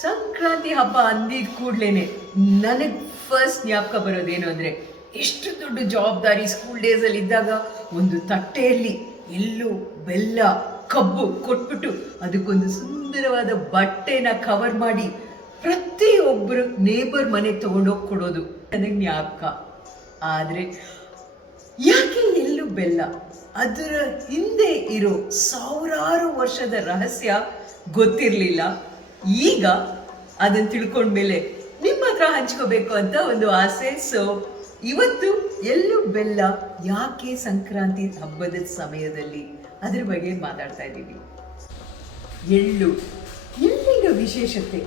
ಸಂಕ್ರಾಂತಿ ಹಬ್ಬ ಅಂದಿದ ಕೂಡ್ಲೇನೆ ನನಗೆ ಫಸ್ಟ್ ಜ್ಞಾಪಕ ಬರೋದೇನು ಅಂದರೆ ಎಷ್ಟು ದೊಡ್ಡ ಜವಾಬ್ದಾರಿ ಸ್ಕೂಲ್ ಡೇಸ್ ಅಲ್ಲಿ ಇದ್ದಾಗ ಒಂದು ತಟ್ಟೆಯಲ್ಲಿ ಎಲ್ಲೂ ಬೆಲ್ಲ, ಕಬ್ಬು ಕೊಟ್ಬಿಟ್ಟು ಅದಕ್ಕೊಂದು ಸುಂದರವಾದ ಬಟ್ಟೆನ ಕವರ್ ಮಾಡಿ ಪ್ರತಿಯೊಬ್ಬರು ನೇಬರ್ ಮನೆಗೆ ತಗೊಂಡೋಗಿ ಕೊಡೋದು ನನಗೆ ಜ್ಞಾಪಕ. ಆದ್ರೆ ಯಾಕೆ ಎಲ್ಲೂ ಬೆಲ್ಲ? ಅದರ ಹಿಂದೆ ಇರೋ ಸಾವಿರಾರು ವರ್ಷದ ರಹಸ್ಯ ಗೊತ್ತಿರಲಿಲ್ಲ. ಈಗ ಅದನ್ನ ತಿಳ್ಕೊಂಡ್ಮೇಲೆ ನಿಮ್ಮ ಹತ್ರ ಹಂಚ್ಕೋಬೇಕು ಅಂತ ಒಂದು ಆಸೆ. ಸೊ ಇವತ್ತು ಎಳ್ಳು ಬೆಲ್ಲ ಯಾಕೆ ಸಂಕ್ರಾಂತಿ ಹಬ್ಬದ ಸಮಯದಲ್ಲಿ ಅದ್ರ ಬಗ್ಗೆ ಮಾತಾಡ್ತಾ ಇದ್ದೀವಿ. ಎಳ್ಳು. ಎಳ್ಳಿನ ವಿಶೇಷತೆ.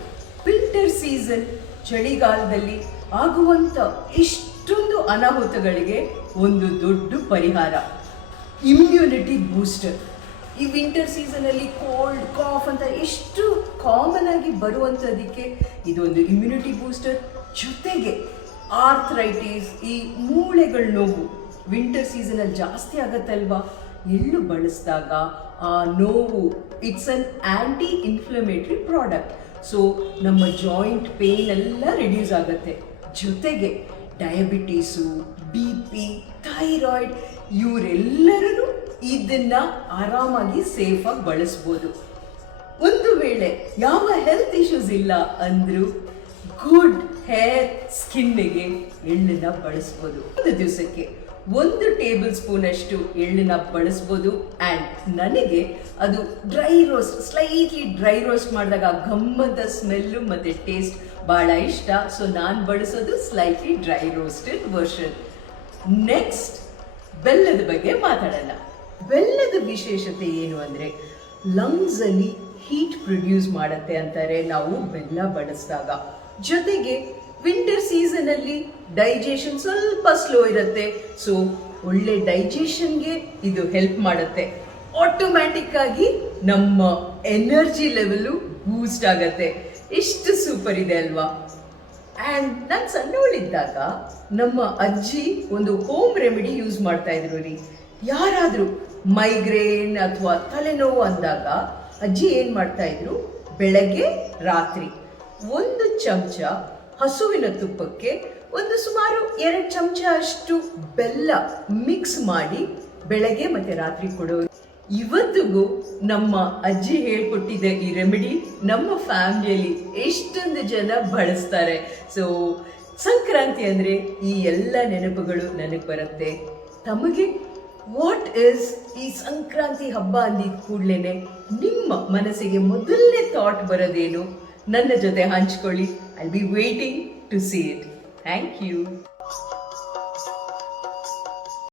ವಿಂಟರ್ ಸೀಸನ್ ಚಳಿಗಾಲದಲ್ಲಿ ಆಗುವಂತ ಇಷ್ಟೊಂದು ಅನಾಹುತಗಳಿಗೆ ಒಂದು ದೊಡ್ಡ ಪರಿಹಾರ. ಇಮ್ಯುನಿಟಿ ಬೂಸ್ಟರ್ ಈ ವಿಂಟರ್ ಸೀಸನಲ್ಲಿ ಕೋಲ್ಡ್ ಕಾಫ್ ಅಂತ ಎಷ್ಟು ಕಾಮನ್ ಆಗಿ ಬರುವಂಥದ್ದಕ್ಕೆ ಇದೊಂದು ಇಮ್ಯುನಿಟಿ ಬೂಸ್ಟರ್ ಜೊತೆಗೆ ಆರ್ಥ್ರೈಟಿಸ್ ಈ ಮೂಳೆಗಳ ನೋವು ವಿಂಟರ್ ಸೀಸನಲ್ಲಿ ಜಾಸ್ತಿ ಆಗತ್ತಲ್ವಾ? ಎಳ್ಳು ಬಳಸಿದಾಗ ಆ ನೋವು it's an anti inflammatory product so ನಮ್ಮ ಜಾಯಿಂಟ್ ಪೇನ್ ಎಲ್ಲ ರಿಡ್ಯೂಸ್ ಆಗುತ್ತೆ. ಜೊತೆಗೆ ಡಯಾಬಿಟೀಸು ಬಿ ಪಿ ಥೈರಾಯ್ಡ್ ಇವರೆಲ್ಲರೂ ಇದನ್ನ ಆರಾಮಾಗಿ ಸೇಫಾಗಿ ಬಳಸ್ಬೋದು. ಒಂದು ವೇಳೆ ಯಾವ ಹೆಲ್ತ್ ಇಶ್ಯೂಸ್ ಇಲ್ಲ ಅಂದ್ರೂ ಗುಡ್ ಹೇರ್ ಸ್ಕಿನ್ನಿಗೆ ಎಳ್ಳನ್ನ ಬಳಸ್ಬೋದು. ಒಂದು ದಿವಸಕ್ಕೆ ಒಂದು ಟೇಬಲ್ ಸ್ಪೂನ್ ಅಷ್ಟು ಎಳ್ಳನ್ನ ಬಳಸ್ಬೋದು ಆ್ಯಂಡ್ ನನಗೆ ಅದು dry roast slightly dry roast ಮಾಡಿದಾಗ ಗಮ್ಮದ ಸ್ಮೆಲ್ಲು ಮತ್ತು ಟೇಸ್ಟ್ ಭಾಳ ಇಷ್ಟ. ಸೊ ನಾನು ಬಳಸೋದು slightly dry roasted version next ಬೆಲ್ಲದ ಬಗ್ಗೆ ಮಾತಾಡೋಣ. ಬೆಲ್ಲದ ವಿಶೇಷತೆ ಏನು ಅಂದರೆ ಲಂಗ್ಸಲ್ಲಿ ಹೀಟ್ ಪ್ರೊಡ್ಯೂಸ್ ಮಾಡುತ್ತೆ ಅಂತಾರೆ ನಾವು ಬೆಲ್ಲ ಬಳಸಿದಾಗ ಜೊತೆಗೆ ವಿಂಟರ್ ಸೀಸನಲ್ಲಿ ಡೈಜೆಷನ್ ಸ್ವಲ್ಪ ಸ್ಲೋ ಇರುತ್ತೆ ಸೊ ಒಳ್ಳೆ ಡೈಜೆಷನ್ಗೆ ಇದು ಹೆಲ್ಪ್ ಮಾಡುತ್ತೆ. ಆಟೋಮ್ಯಾಟಿಕ್ ಆಗಿ ನಮ್ಮ ಎನರ್ಜಿ ಲೆವೆಲು ಬೂಸ್ಟ್ ಆಗತ್ತೆ. ಎಷ್ಟು ಸೂಪರ್ ಇದೆ ಅಲ್ವಾ? ಆ್ಯಂಡ್ ನಾನು ಸಣ್ಣವಳಿದ್ದಾಗ ನಮ್ಮ ಅಜ್ಜಿ ಒಂದು ಹೋಮ್ ರೆಮಿಡಿ ಯೂಸ್ ಮಾಡ್ತಾ ಇದ್ರು ರೀ. ಯಾರಾದರೂ ಮೈಗ್ರೇನ್ ಅಥವಾ ತಲೆನೋವು ಅಂದಾಗ ಅಜ್ಜಿ ಏನು ಮಾಡ್ತಾ ಇದ್ರು? ಬೆಳಗ್ಗೆ, ರಾತ್ರಿ ಒಂದು ಚಮಚ ಹಸುವಿನ ತುಪ್ಪಕ್ಕೆ ಒಂದು ಸುಮಾರು ಎರಡು ಚಮಚ ಅಷ್ಟು ಬೆಲ್ಲ ಮಿಕ್ಸ್ ಮಾಡಿ ಬೆಳಗ್ಗೆ ಮತ್ತೆ ರಾತ್ರಿ ಕೊಡೋರು ಇವತ್ತಿಗೂ ನಮ್ಮ ಅಜ್ಜಿ ಹೇಳ್ಕೊಟ್ಟಿದ್ದ ಈ ರೆಮಿಡಿ ನಮ್ಮ ಫ್ಯಾಮಿಲಿಯಲ್ಲಿ ಎಷ್ಟೊಂದು ಜನ ಬಳಸ್ತಾರೆ. ಸೊ ಸಂಕ್ರಾಂತಿ ಅಂದರೆ ಈ ಎಲ್ಲ ನೆನಪುಗಳು ನನಗೆ ಬರುತ್ತೆ. ತಮಗೆ ವಾಟ್ ಇಸ್ ಈ ಸಂಕ್ರಾಂತಿ ಹಬ್ಬ ಅಲ್ಲಿ ಕೂಡಲೇ ನಿಮ್ಮ ಮನಸ್ಸಿಗೆ ಮೊದಲನೇ ಥಾಟ್ ಬರೋದೇನು? ನನ್ನ ಜೊತೆ ಹಂಚ್ಕೊಳ್ಳಿ. I be waiting to see it thank you